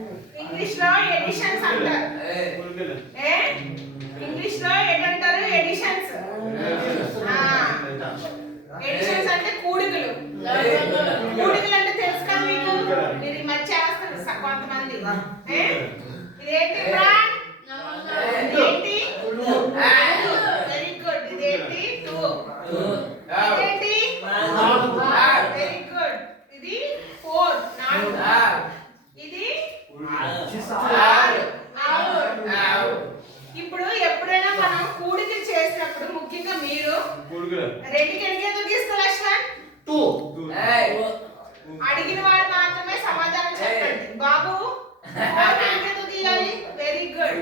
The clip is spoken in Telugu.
ఇంగ్లీష్ లో ఎడిషన్స్ అంటారు. ఇంగ్లీష్ లో ఏంటంటారు? ఎడిషన్స్. ఎడిషన్స్ అంటే కూడికలు. కూడికలు అంటే తెలుసు కదా మీకు, మీరు ఈ మధ్య చేస్తారు కొంతమంది. ఇదేంటి బ్రాండ్? ఇదేంటి? Very good. ఇదేంటి? టూ. ఇదేంటి? Very good. ఇది ఫోర్, నాలుగు. ఇది ఇప్పుడు ఎప్పుడైనా మనం కూడికలు చేసినప్పుడు ముఖ్యంగా మీరు రెండుకి ఎందుకు తీసుకోవాలి లక్ష్మణ్? అడిగిన వాడు మాత్రమే సమాధానం చెప్పండి. బాబు ఎందుకు తీయాలి? Very good.